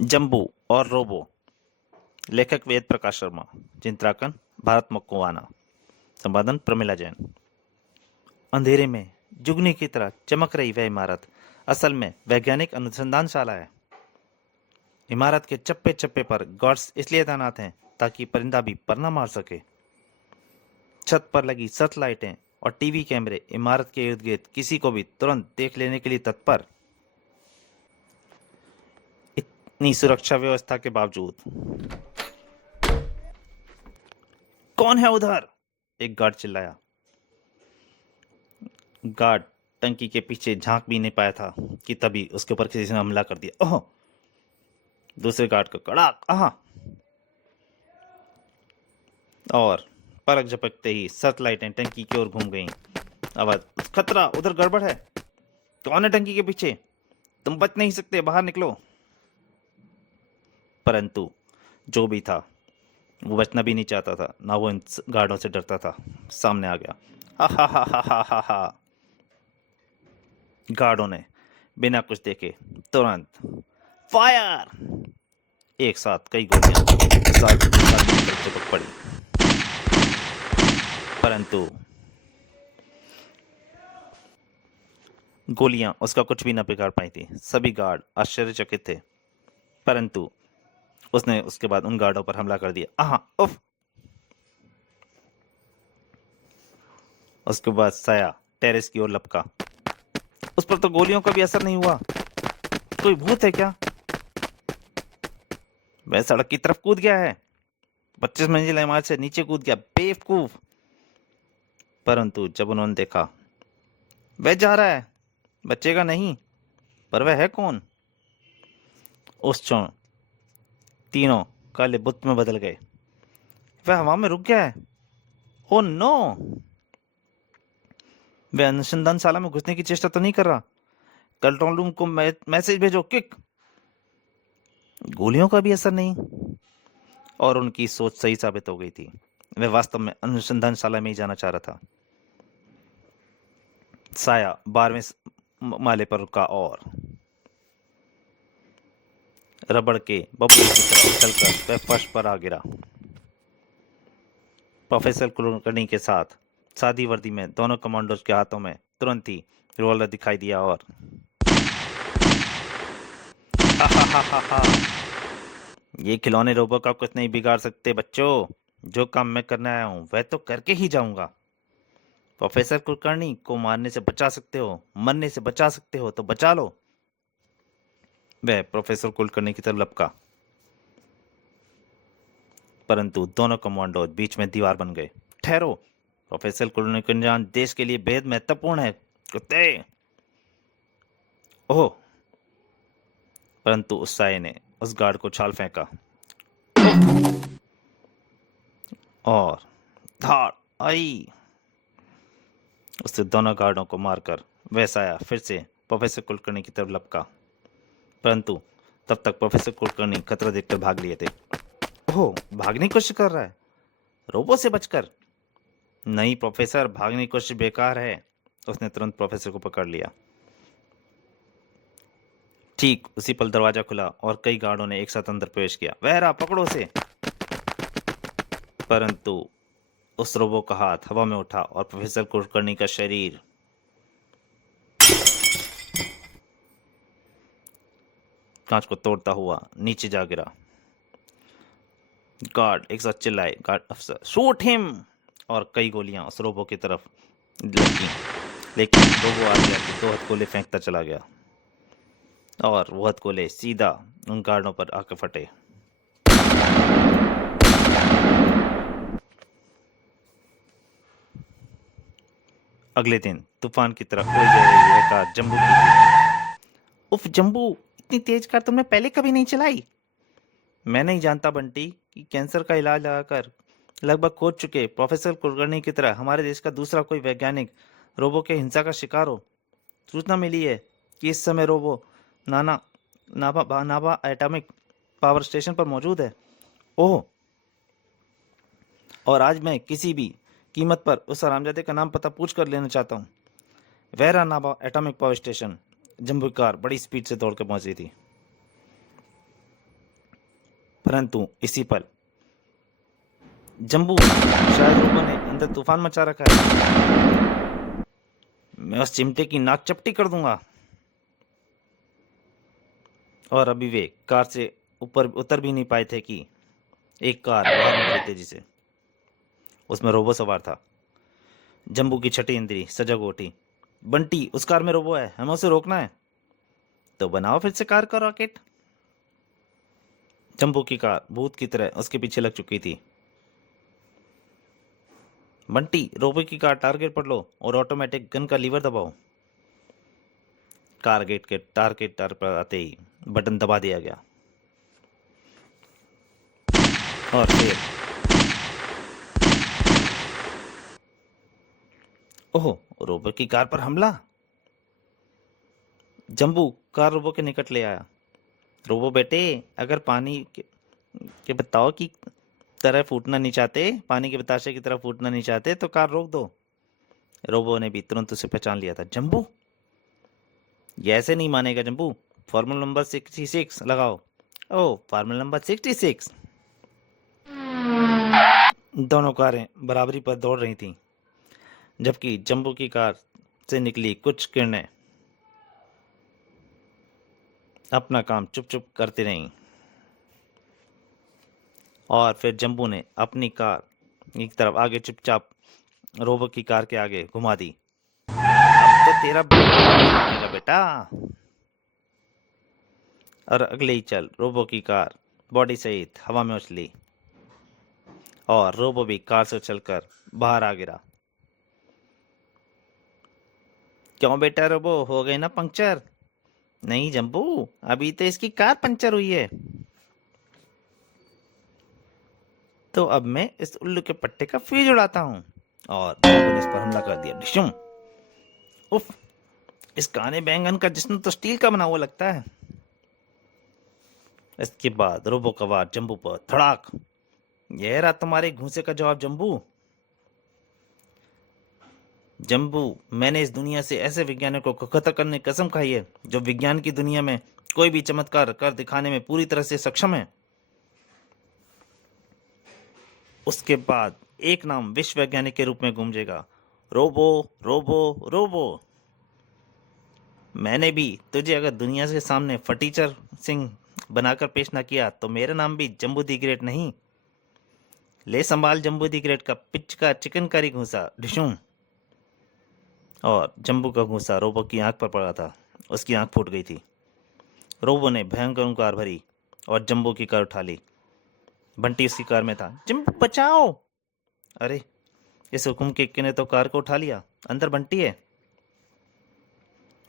जम्बू और रोबो। लेखक वेद प्रकाश शर्मा। चित्रांकन भारत मक्कुवाना। संपादन प्रमिला जैन। अंधेरे में जुगनी की तरह चमक रही वह इमारत असल में वैज्ञानिक अनुसंधानशाला है। इमारत के चप्पे चप्पे पर गार्ड्स इसलिए तैनात हैं ताकि परिंदा भी पर न मार सके। छत पर लगी सर्च लाइटें और टीवी कैमरे इमारत के इर्द गिर्द किसी को भी तुरंत देख लेने के लिए तत्पर। इतनी सुरक्षा व्यवस्था के बावजूद कौन है उधर? एक गार्ड चिल्लाया। गार्ड टंकी के पीछे झांक भी नहीं पाया था कि तभी उसके ऊपर किसी ने हमला कर दिया। ओह! दूसरे गार्ड का कड़ाक आहा! और पलक झपकते ही सर्च लाइटें टंकी की ओर घूम गईं। आवाज, खतरा, उधर गड़बड़ है। कौन है टंकी के पीछे? तुम बच नहीं सकते, बाहर निकलो। परंतु जो भी था वो बचना भी नहीं चाहता था, ना वो इन गार्डों से डरता था। सामने आ गया। हा हा हा हा हा हा हा। गार्डों ने बिना कुछ देखे तुरंत फायर! एक साथ कई गोलियां चिपक पड़ी। परंतु गोलियां उसका कुछ भी न बिगाड़ पाई थी। सभी गार्ड आश्चर्यचकित थे। परंतु उसने उसके बाद उन गार्डों पर हमला कर दिया। आहा! उफ! उसके बाद साया टेरेस की ओर लपका। उस पर तो गोलियों का भी असर नहीं हुआ। कोई भूत है क्या? वह सड़क की तरफ कूद गया है। 25 मंजिला इमारत से नीचे कूद गया, बेवकूफ। परंतु जब उन्होंने देखा वह जा रहा है, बचेगा नहीं। पर वह है कौन? उस क्षण तीनों काले बुत में बदल गए। वह हवा में रुक गया है। Oh no! वह अनुसंधानशाला में घुसने की चेष्टा तो नहीं कर रहा? कंट्रोल रूम को मैसेज भेजो, क्विक! गोलियों का भी असर नहीं। और उनकी सोच सही साबित हो गई थी। वह वास्तव में अनुसंधानशाला में ही जाना चाह रहा था। साया 12वें माले पर रुका और रबड़ के बबूल की तरह उछलकर वह फर्श पर आ गिरा। प्रोफेसर कुलकर्णी के साथ सादी वर्दी में दोनों कमांडोज के हाथों में तुरंत ही रिवॉल्वर दिखाई दिया और हा हा हा हा हा! ये खिलौने रोबो का कुछ नहीं बिगाड़ सकते बच्चों। जो काम मैं करने आया हूं वह तो करके ही जाऊंगा। प्रोफेसर कुलकर्णी को मारने से बचा सकते हो, मरने से बचा सकते हो तो बचा लो। वह प्रोफेसर कुलकर्णी की तरफ लपका। परंतु दोनों कमांडो बीच में दीवार बन गए। ठहरो! प्रोफेसर कुलकर्णी देश के लिए बेहद महत्वपूर्ण है। कुत्ते! ओह! परंतु उस साये ने उस गार्ड को छाल फेंका। उफ! और धाड़ आई। उससे दोनों गार्डों को मारकर वह साया फिर से प्रोफेसर कुलकर्णी की तरफ लपका। परंतु तब तक प्रोफेसर कुलकर्णी खतरा देखकर भाग लिए थे। ओह! भागने की कोशिश कर रहा है, रोबो से बचकर। नहीं प्रोफेसर, भागने की कोशिश बेकार है। उसने तुरंत प्रोफेसर को पकड़ लिया। ठीक उसी पल दरवाजा खुला और कई गार्डों ने एक साथ अंदर प्रवेश किया। वह रहा, पकड़ो उसे! परंतु उस रोबो का हाथ हवा में उठा और प्रोफेसर कुलकर्णी का शरीर कांच को तोड़ता हुआ नीचे जा गिरा। गार्ड एक साथ चिल्लाए, गार्ड अफसर, शूट हिम! और कई गोलियां उस रोबो की तरफ लगी, लेकिन रोबो आगे आगे दो हथगोले फेंकता चला गया और वो हथगोले सीधा उन गार्डों पर आकर फटे। अगले दिन तूफान की तरह कोई जा रही है कार जम्बू की थी। उफ जम्बू, इतनी तेज कार तुमने पहले कभी नहीं चलाई। मैं नहीं जानता बंटी कि कैंसर का इलाज लगाकर लगभग खोज चुके प्रोफेसर कुलकर्णी की तरह हमारे देश का दूसरा कोई वैज्ञानिक रोबो के हिंसा का शिकार हो। सूचना मिली है कि इस समय रोबो नाना नाभा एटॉमिक पावर स्टेशन पर मौजूद है। ओह! और आज मैं किसी भी कीमत पर उस हरामजादे का नाम पता पूछ कर लेना चाहता हूँ। वह रहा Nabha atomic power station. Jambu car बड़ी स्पीड से दौड़ कर पहुंची थी। परंतु इसी पल जम्बू, शायद रोबो ने अंदर तूफान मचा रखा है। मैं उस चिमटे की नाक चपटी कर दूंगा। और अभी वे कार से ऊपर उतर भी नहीं पाए थे कि एक कार बाहर निकली तेजी से। उसमें रोबो सवार था। जम्बू की छठी इंद्री सजग उठी। बंटी, उस कार में रोबो है, हमें उसे रोकना है। तो बनाओ फिर से कार का रॉकेट। जम्बू की कार भूत की तरह उसके पीछे लग चुकी थी। बंटी, रोबो की कार टारगेट पर लो और ऑटोमेटिक गन का लीवर दबाओ। कार गेट के टारगेट पर आते ही बटन दबा दिया गया और फिर ओह, रोबो की कार पर हमला। जम्बू कार रोबो के निकट ले आया। रोबो बेटे, अगर के बताओ की तरह फूटना नहीं चाहते, पानी के बताशे की तरह फूटना नहीं चाहते तो कार रोक दो। रोबो ने भी तुरंत उसे पहचान लिया था। जम्बू, ये ऐसे नहीं मानेगा जम्बू। फॉर्मूला नंबर 66 लगाओ। ओह, फार्मूला नंबर 66। दोनों कारें बराबरी पर दौड़ रही थीं, जबकि जम्बू की कार से निकली कुछ किरणें अपना काम चुप चुप करती रहीं। और फिर जम्बू ने अपनी कार एक तरफ आगे चुपचाप रोबो की कार के आगे घुमा दी। अब तो तेरा रुकेगा बेटा। और अगले ही चल रोबो की कार बॉडी सहित हवा में उछली और रोबो भी कार से उछलकर बाहर आ गिरा। क्यों बेटा रोबो, हो गई ना पंक्चर? नहीं जम्बू, अभी तो इसकी कार पंचर हुई है। तो अब मैं इस उल्लू के पट्टे का फ्यूज उड़ाता हूँ। और रोबो ने इस पर हमला कर दिया। डिशुम। उफ, इस काने बैंगन का जिस्म तो स्टील का बना हुआ लगता है। इसके बाद रोबो का वार जम्बू पर धड़ाक। यह रहा तुम्हारे घूंसे का जवाब जम्बू। जम्बू, मैंने इस दुनिया से ऐसे वैज्ञानिकों को खत्म करने की कसम खाई है जो विज्ञान की दुनिया में कोई भी चमत्कार कर दिखाने में पूरी तरह से सक्षम है। उसके बाद एक नाम विश्व वैज्ञानिक के रूप में गूंजेगा। Robo, robo, robo. मैंने भी तुझे अगर दुनिया के सामने फटीचर सिंह बनाकर पेश ना किया तो मेरा नाम भी जम्बू दी ग्रेट नहीं। ले संभाल जम्बू दी ग्रेट का पिच का चिकन करी घूसा। ढिशूम। और जम्बू का घूसा रोबो की आंख पर पड़ा था। उसकी आंख फूट गई थी। रोबो ने भयंकर हुंकार भरी और जम्बू की कार उठा ली। बंटी उसकी कार में था। जम्बू बचाओ। अरे, इस हुक्म के इक्के ने तो कार को उठा लिया। अंदर बंटी है।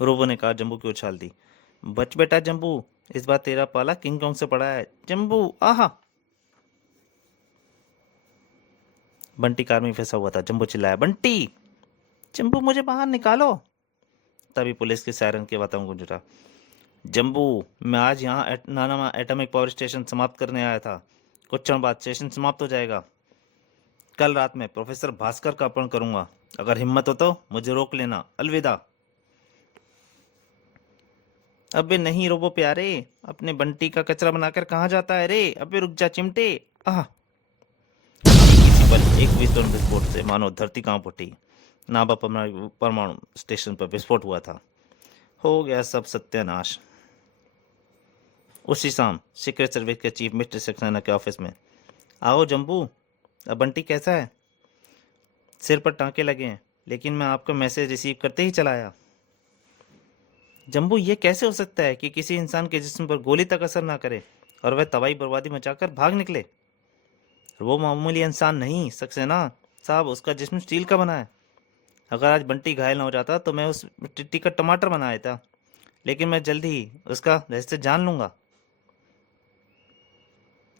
रोबो ने कार जम्बू की उछाल दी। बच बेटा जम्बू, इस बार तेरा पाला किंग कॉन्ग से पड़ा है। जम्बू, आहा। बंटी कार में फंसा हुआ था। जम्बू चिल्लाया, बंटी, जम्बू मुझे बाहर निकालो। तभी पुलिस के सायरन की आवाज़ गूंज उठा। जम्बू, मैं आज यहाँ नानामा एटॉमिक पावर स्टेशन समाप्त करने आया था। कुछ क्षण बाद स्टेशन समाप्त हो जाएगा। कल रात में प्रोफेसर भास्कर का अपहरण करूंगा। अगर हिम्मत हो तो मुझे रोक लेना। अलविदा। अबे नहीं रोबो प्यारे, अपने बंटी का कचरा बनाकर कहाँ जाता है रे? अबे रुक जा चिमटे। आह। किसी पल एक विस्फोट विस्फोट से मानो धरती कांप उठी। नाभा परमाणु स्टेशन पर विस्फोट हुआ था। हो गया सब सत्यानाश। उसी शाम सीक्रेट सर्विस के चीफ मिस्टर सक्सेना के ऑफिस में। आओ जम्बू, अब बंटी कैसा है? सिर पर टांके लगे हैं, लेकिन मैं आपका मैसेज रिसीव करते ही चला आया। जम्बू, ये कैसे हो सकता है कि किसी इंसान के जिस्म पर गोली तक असर ना करे और वह तबाही बर्बादी मचाकर भाग निकले? वो मामूली इंसान नहीं सक्सेना साहब, उसका जिस्म स्टील का बना है। अगर आज बंटी घायल ना हो जाता तो मैं उस टिट्टी का टमाटर बनाया था, लेकिन मैं जल्द ही उसका रहस्य जान लूंगा।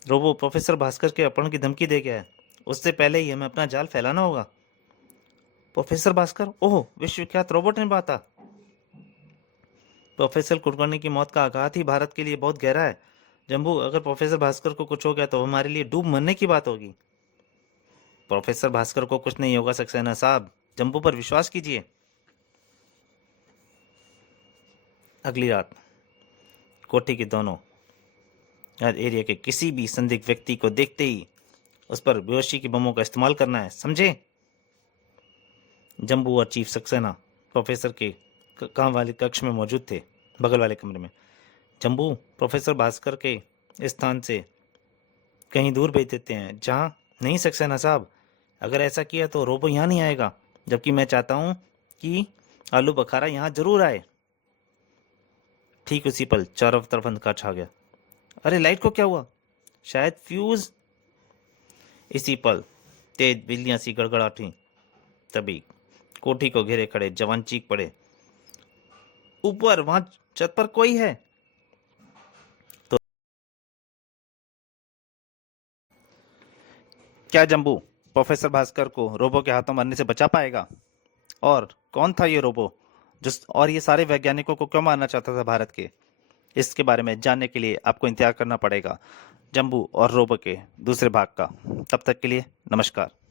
रोबो प्रोफेसर भास्कर के अपहरण की धमकी दे गया है। उससे पहले ही हमें अपना जाल फैलाना होगा। प्रोफेसर भास्कर, ओह, विश्वविख्यात रोबोट निर्माता। प्रोफेसर कुलकर्णी की मौत का आघात ही भारत के लिए बहुत गहरा है। जम्बू, अगर प्रोफेसर भास्कर को कुछ हो गया तो हमारे लिए डूब मरने की बात होगी। प्रोफेसर भास्कर को कुछ नहीं होगा सक्सेना साहब, जम्बू पर विश्वास कीजिए। अगली रात कोठी के दोनों हर एरिया के किसी भी संदिग्ध व्यक्ति को देखते ही उस पर बेहोशी के बमों का इस्तेमाल करना है, समझे? जम्बू और चीफ सक्सेना प्रोफेसर के काम वाले कक्ष में मौजूद थे, बगल वाले कमरे में। जम्बू, प्रोफेसर भास्कर के स्थान से कहीं दूर भेज देते हैं। जहाँ नहीं सक्सेना साहब, अगर ऐसा किया तो रोबो यहाँ नहीं आएगा, जबकि मैं चाहता हूँ कि आलू बखारा यहाँ जरूर आए। ठीक उसी पल चारों तरफ अंधकार छा गया। अरे लाइट को क्या हुआ? शायद फ्यूज। इसी पल तेज बिजलियां सी गड़गड़ाती। तभी कोठी को घेरे खड़े जवान चीख पड़े, ऊपर वहां छत पर कोई है। तो क्या जम्बू प्रोफेसर भास्कर को रोबो के हाथों मरने से बचा पाएगा? और कौन था ये रोबो और ये सारे वैज्ञानिकों को क्यों मारना चाहता था भारत के? इसके बारे में जानने के लिए आपको इंतजार करना पड़ेगा जम्बू और रोबो के दूसरे भाग का। तब तक के लिए नमस्कार।